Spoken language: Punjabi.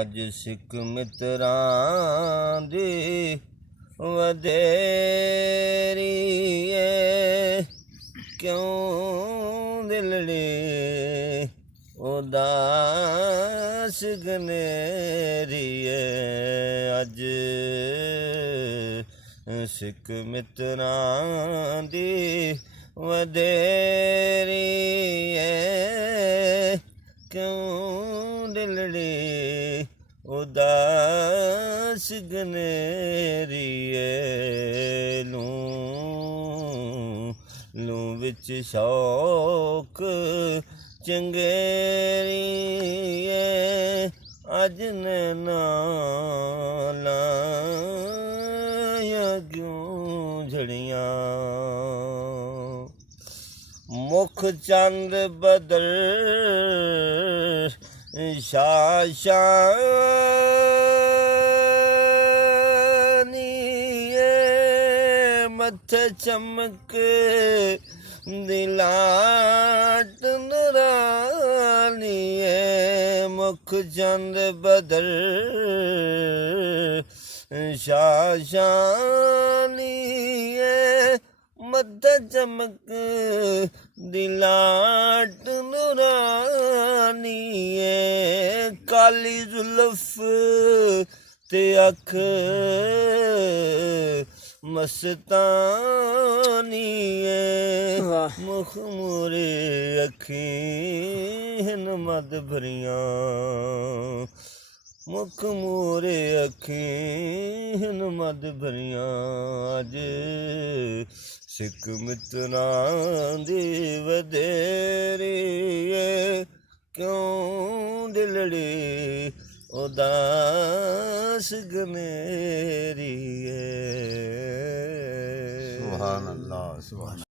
ਅੱਜ ਸਿੱਖ ਮਿੱਤਰਾਂ ਦੀ ਵਧੇਰੀ ਏ, ਕਿਉਂ ਦਿਲੜੇ ਉਦਾਸ ਗਨੇਰੀ ਏ। ਅੱਜ ਸਿੱਖ ਮਿੱਤਰਾਂ ਦੀ ਵਧੇਰੀ ਏ, ਕਿਉਂ ਦਿਲੜੇ ਉਦਾਸ ਗਨੇਰੀ ਏ। ਲੂੰ ਵਿੱਚ ਸ਼ੌਕ ਚੰਗੇਰੀ ਏ, ਅੱਜ ਨੈਣਾ ਲਾਇਆ ਕਿਉਂ ਝੜੀਆਂ। ਮੁਖ ਚੰਦ ਬਦਲ ਸ਼ਾਸ਼ਾਨੀਏ, ਮੱਥੇ ਚਮਕ ਦਿਲਾਟ ਨੁਰਾਨੀਏ। ਮੁਖ ਚੰਦ ਬਦਲ ਸ਼ਾਸ਼ਾਨੀਏ, ਮੱਥੇ ਚਮਕ ਦਿਲਾਟ ਨੂਰਾਨੀਏ। ਕਾਲੀ ਜ਼ੁਲਫ ਤੇ ਅੱਖ ਮਸਤਾਨੀਏ, ਮੁਖ ਮੂਰੇ ਅੱਖੀਂ ਮਦ ਭਰੀਆਂ। ਮੁਖ ਮੂਰੇ ਅੱਖੀਂ ਮਦ ਭਰੀਆਂ। ਅੱਜ ਸਿੱਖ ਮਿੱਤਰਾਂ ਦੀ ਵਧੇਰੀ ਏ, ਕਿਉਂ ਦਿਲੜੇ ਉਦਾਸ ਗਨੇਰੀ ਏ। ਸੁਭਾਨ ਅੱਲਾਹ, ਸੁਭਾਨ।